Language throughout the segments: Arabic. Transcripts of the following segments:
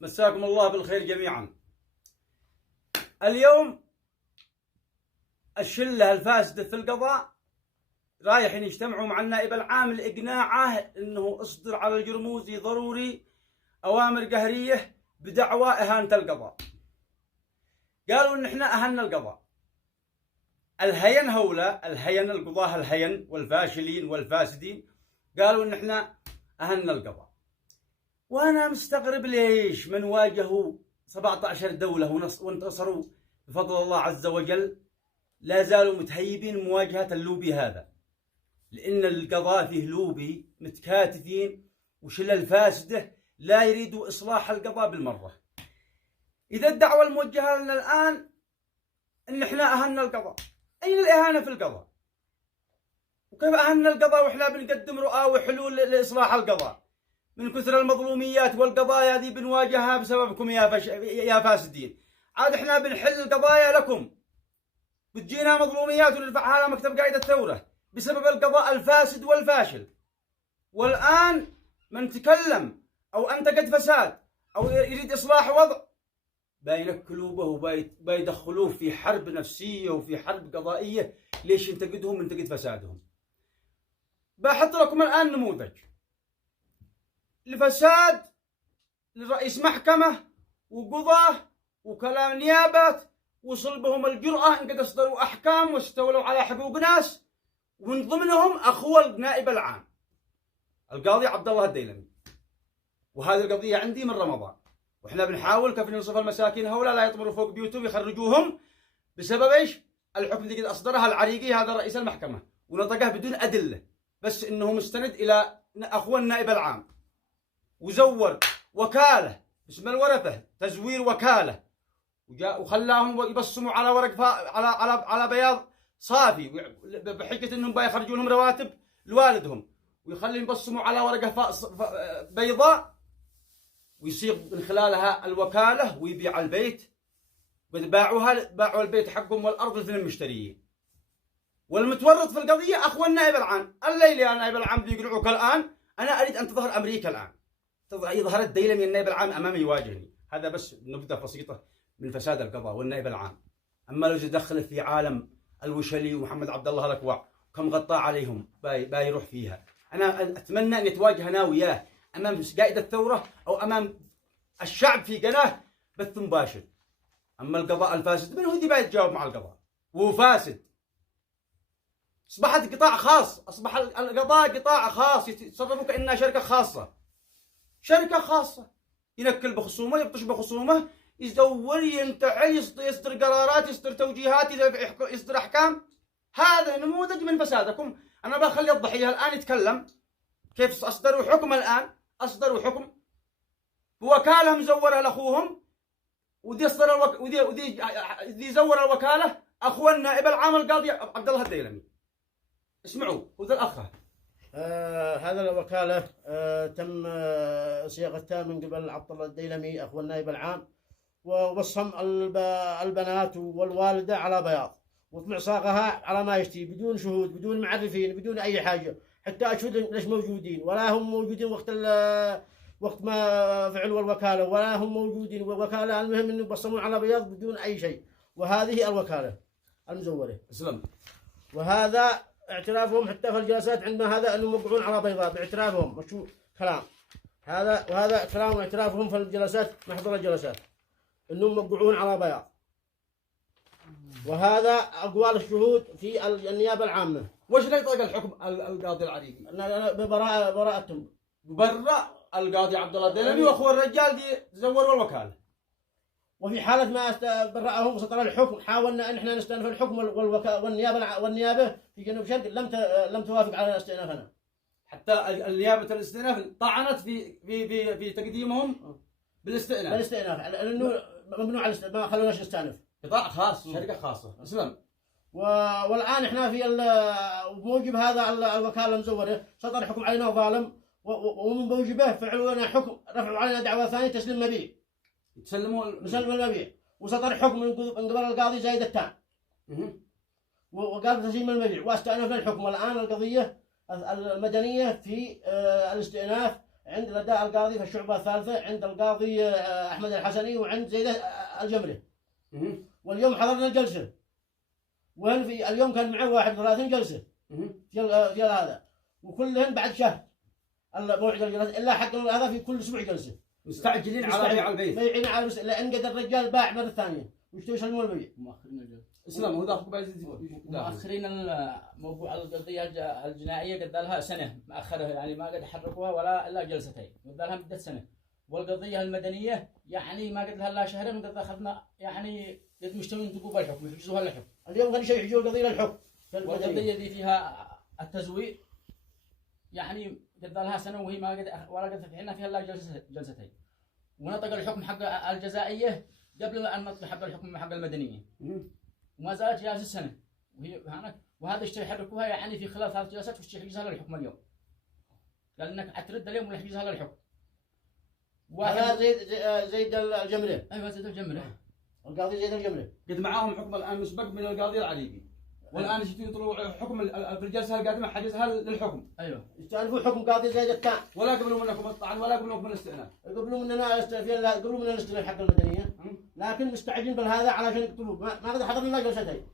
مساكم الله بالخير جميعا. اليوم الشلة الفاسدة في القضاء رايحين يجتمعوا مع النائب العام لإقناعه أنه اصدر على الجرموزي ضروري أوامر قهرية بدعوى إهانة القضاء. قالوا إن إحنا أهنا القضاء. الهين هؤلاء الهين القضاة الهين والفاشلين والفاسدين قالوا إن إحنا أهنا القضاء. وأنا مستغرب ليش من واجهوا 17 دولة وانتصروا بفضل الله عز وجل لا زالوا متهيبين مواجهة اللوبي هذا، لأن القضاء فيه لوبي متكاتفين وشلة الفاسدة لا يريدوا إصلاح القضاء بالمرة. إذا الدعوة الموجهة لنا الآن إن إحنا أهنا القضاء، أين الإهانة في القضاء؟ وكيف أهنا القضاء وإحنا بنقدم رؤى وحلول لإصلاح القضاء؟ من كثر المظلوميات والقضايا هذه بنواجهها بسببكم يا فاسدين. عاد إحنا بنحل القضايا لكم، بتجينا مظلوميات ونرفعها على مكتب قائد الثورة بسبب القضاء الفاسد والفاشل. والآن من تكلم أو أنتقد فساد أو يريد إصلاح وضع بينكلوه وبيدخلوه في حرب نفسية وفي حرب قضائية. ليش ينتقدهم؟ ينتقد فسادهم. بحط لكم الآن نموذج لفساد لرئيس محكمة وقضاة وكلام نيابات وصل بهم الجرأة إن قد أصدروا أحكام واستولوا على حقوق ناس، ومن ضمنهم أخوه النائب العام القاضي عبد الله الديلمي. وهذه القضية عندي من رمضان، وإحنا بنحاول كيف نوصف المساكين هؤلاء لا يطمروا فوق بيوتهم يخرجوهم بسبب إيش؟ الحكم اللي قد أصدرها العريقي هذا رئيس المحكمة ونطقه بدون أدلة، بس إنه مستند إلى أخوه النائب العام وزور وكالة اسم الورثة تزوير وكالة وخلاهم يبصموا على ورق على بياض صافي بحجة انهم بيخرجوا لهم رواتب لوالدهم، ويخليهم يبصموا على ورقة بيضاء ويصيغ من خلالها الوكالة ويبيع البيت. قد باعوا البيت حقهم والأرض لاثنين مشتريين. والمتورط في القضية أخوه النائب العام. الليل يا نائب العام بيقنعوك الآن، أنا أريد أن تظهر أمريكا الآن، يظهر الديلمي النائب العام أمامي يواجهني. هذا بس نبذة بسيطة من فساد القضاء والنائب العام. أما لو دخل في عالم الوشلي ومحمد عبد الله الأكوع كم غطى عليهم باي يروح فيها. أنا أتمنى أن يتواجه أنا وياه أمام قائد الثورة أو أمام الشعب في قناة بث مباشر. أما القضاء الفاسد من هو اللي يتجاوب مع القضاء؟ وهو فاسد. أصبحت قطاع خاص، أصبح القضاء قطاع خاص يتصرفوا كأنها شركة خاصة. شركة خاصة ينكل بخصومه يبطش بخصومه يزور ينتعل يصدر قرارات يصدر توجيهات يصدر أحكام. هذا نموذج من فسادكم. أنا بخلي الضحية الآن يتكلم كيف أصدروا حكم. الآن أصدروا حكم بوكالة مزورة لأخوهم ودي زور الوكالة أخوه النائب العام القاضي عبد الله الديلمي. اسمعوا وذا الأخ هذا الوكالة تم صياغتها من قبل عبد الله الديلمي أخو النائب العام، ووصم البنات والوالدة على بياض، وطلع صاغها على ما يشتي بدون شهود بدون معرفين بدون أي حاجة. حتى أشهد ليش موجودين ولا هم موجودين وقت ما فعلوا الوكالة ولا هم موجودين وكالة. المهم إنه بصمون على بياض بدون أي شيء. وهذه الوكالة المزورة. اسلم. وهذا اعترافهم حتى في الجلسات عندما هذا انهم موقعون على بيضاء باعترافهم. مش كلام هذا، وهذا كلام واعترافهم في الجلسات محضر الجلسات انهم موقعون على بياض. وهذا اقوال الشهود في النيابه العامه. وش يطلق الحكم القاضي العريقي؟ براءتهم. برأ القاضي عبد الله الديلمي واخوه الرجال دي زوروا الوكاله. وفي حالة ما برأهم وصدر الحكم حاولنا ان احنا نستأنف الحكم والنيابه في جنوب شرق لم توافق على استئنافنا. حتى النيابه الاستئناف طعنت في تقديمهم بالاستئناف لانه ممنوع على ما خلوناش نستأنف. قطاع خاص شركه خاصه. اسلم. والان احنا في بموجب هذا الوكاله المزوره صدر حكم علينا ظالم، ومن موجبه فعلوا لنا حكم رفعوا علينا دعوه ثانيه تسليم مبيع. نسلم المبيع. وصدر حكم من قبل القاضي زايد التام وقال تسليم المبيع واستأنفنا الحكم. والآن القضية المدنية في الاستئناف عند لدى القاضي في الشعبة الثالثة، عند القاضي أحمد الحسني، وعند زيد الجمري. واليوم حضرنا الجلسة، وهن في اليوم كان معه 31 جلسة في هذا، وكلهن بعد شهر موعد الجلسة، إلا حق هذا في كل أسبوع جلسة. مستعجلين على بيع البيت. بيعين على البيت، لأن قد الرجال باع مرة ثانية، وش يسلمون البيع. مؤخرين الجلسة. اسلام هو ذاك مؤخرين الموضوع القضية الجنائية قد لها سنة مأخرها، يعني ما قد حركوها ولا إلا جلستين، قد لها مدة سنة. والقضية المدنية يعني ما قد لها إلا شهرين، وقد أخذنا يعني قد مشتملين تقوب الحكم يحجزوها للحكم. اليوم كان شيء يحجزوا القضية للحكم. والقضية دي فيها التزوير، يعني قد لها سنة وهي ما قد ولا قد فتحنا فيها إلا جلستين. ونطق الحكم حق الجزائية قبل أن نطلع حق الحكم حق المدنية. وما زالت جالسة السنة وهي هناك، وهذا الشيء يحركوها يعني في خلال 3 جلسات وش يحجزها للحكم اليوم، لأنك حترد اليوم ولا يحجزها للحكم. هذا زيد الجمري. أيوة زيد الجمري. القاضي زيد الجمري قد معاهم حكم الآن مسبق من القاضي العريقي، والآن يطلعوا حكم في الجلسة القادمة حجزها للحكم. أيوة. يستأنفوا حكم قاضي زيد الثاني. ولا قبلوا منكم الطعن ولا قبلوا منكم الاستئناف. قبلوا مننا الاستئناف حق المدنية، لكن مستعجلين بالهذا علشان يقتلوه. ما قد حضرنا جلستين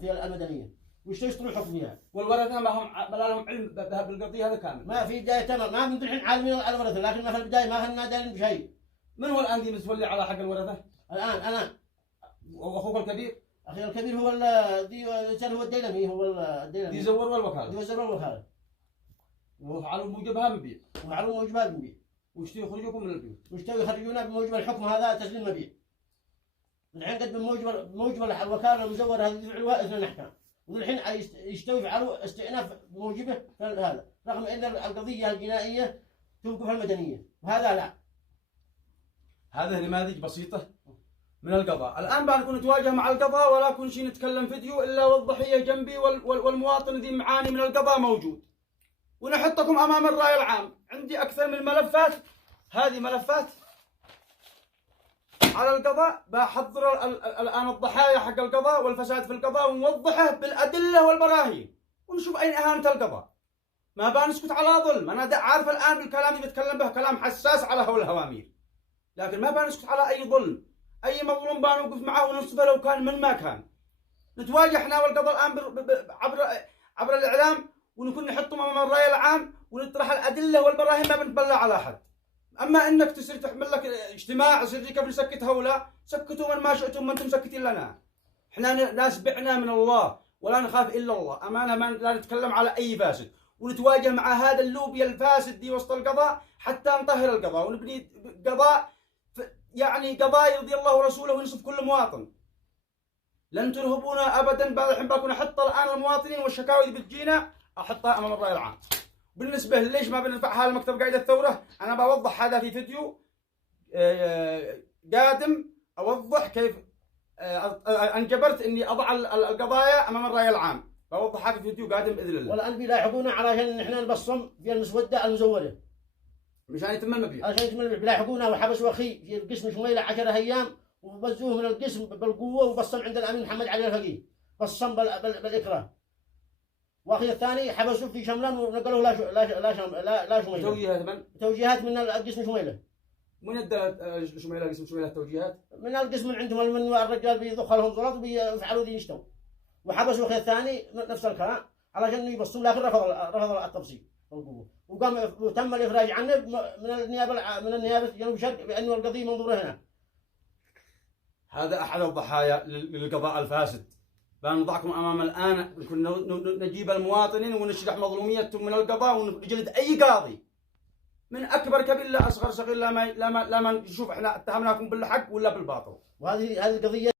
في المدنية، وش يشتروا الحكم فيها. والورثة ما هم بلا لهم علم بالقضية هذا كامل. ما في بداية تمام، ما من الحين عالمين الورثة، لكن ما في البداية ما هن دارين بشيء. من هو الآن دي متولي على حق الورثة؟ الآن أنا. وأخوك الكبير؟ أخي الكبير هو هو الديلمي، هو الديلمي. دي زور والوكالة. دي زور والوكالة. وفعلوا موجبها من بيع. وفعلوا موجبها من بيع. وش يخرجوكم من البيوت؟ وش يخرجونا بموجب الحكم هذا تسليم مبيع. الحين قد بموجب الوكالة المزورة هذه يفعلوها إثنين أحكام، والحين يشتوي يفعلوا استئناف بموجبه هذا، رغم أن القضية الجنائية توقف المدنية، وهذا لا. هذه نماذج بسيطة من القضاء. الآن بنكون نتواجه مع القضاء ولا كل شيء نتكلم فيديو إلا والضحية جنبي والمواطن ذي معاني من القضاء موجود، ونحطكم أمام الرأي العام. عندي أكثر من ملفات، هذه ملفات على القضاء، بحضر الآن الضحايا حق القضاء والفساد في القضاء، ونوضحه بالأدلة والبراهين، ونشوف أين إهانة القضاء. ما بنسكت على ظلم. أنا عارف الآن بالكلام اللي بتكلم به كلام حساس على هول الهوامير، لكن ما بنسكت على أي ظلم. أي مظلوم بنوقف معه وننصفه لو كان من ما كان. نتواجه احنا والقضاء الآن عبر الإعلام، ونكون نحطهم أمام الرأي العام ونطرح الأدلة والبراهين، ما بنتبلى على أحد. أما إنك تصير تحمل لك اجتماع يصير كيف نسكت هؤلاء، سكتوا من ما شئتم، ما أنتم مسكتين لنا. إحنا ناس بعنا من الله ولا نخاف إلا الله. أمانة ما لا نتكلم على أي فاسد، ونتواجه مع هذا اللوبيا الفاسد دي وسط القضاء حتى نطهر القضاء ونبني قضاء، يعني قضاء يرضي الله ورسوله وينصف كل مواطن. لن ترهبونا أبدا. بعد الحين بكون أحط الآن المواطنين والشكاوي اللي بتجينا أحطها أمام الرأي العام. بالنسبة ليش ما بنرفعها لمكتب قائد الثورة، أنا بوضح هذا في فيديو قادم، أوضح كيف أنجبرت إني أضع القضايا أمام الرأي العام. بوضح هذا في فيديو قادم بإذن الله. والآن بيلاحقونا علشان إحنا نبصم في المسودة المزورة مشان يتم المبيع. عشان يتم المبيع. بيلاحقونا وحبسوا أخي في القسم شميلة 10 أيام، وبزوه من القسم بالقوة، وبصم عند الأمين محمد علي الفقيه، بصم بالإكراه. واخي الثاني حبسوه في شملان ونقلوه لا شميلة. توجيهات من؟ توجيهات من القسم شميلة. من ادى شميلة قسم شميلة توجيهات؟ من القسم من عندهم، من الرجال بيضخ لهم زلط وبيفعلوا ذي يشتوا. وحبسوا اخي الثاني نفس الكلام علشان انه يبصم، لكن رفض التبصير بالقوة، وتم الإفراج عنه من النيابة جنوب شرق بأنه القضية منظورة هنا. هذا أحد الضحايا للقضاء الفاسد. بنضعكم أمام الآن، نجيب المواطنين ونشرح مظلوميتهم من القضاء، ونجلد أي قاضي من أكبر كبير لا أصغر صغير، لا ما نشوف إحنا اتهمناكم بالحق ولا بالباطل. وهذه القضية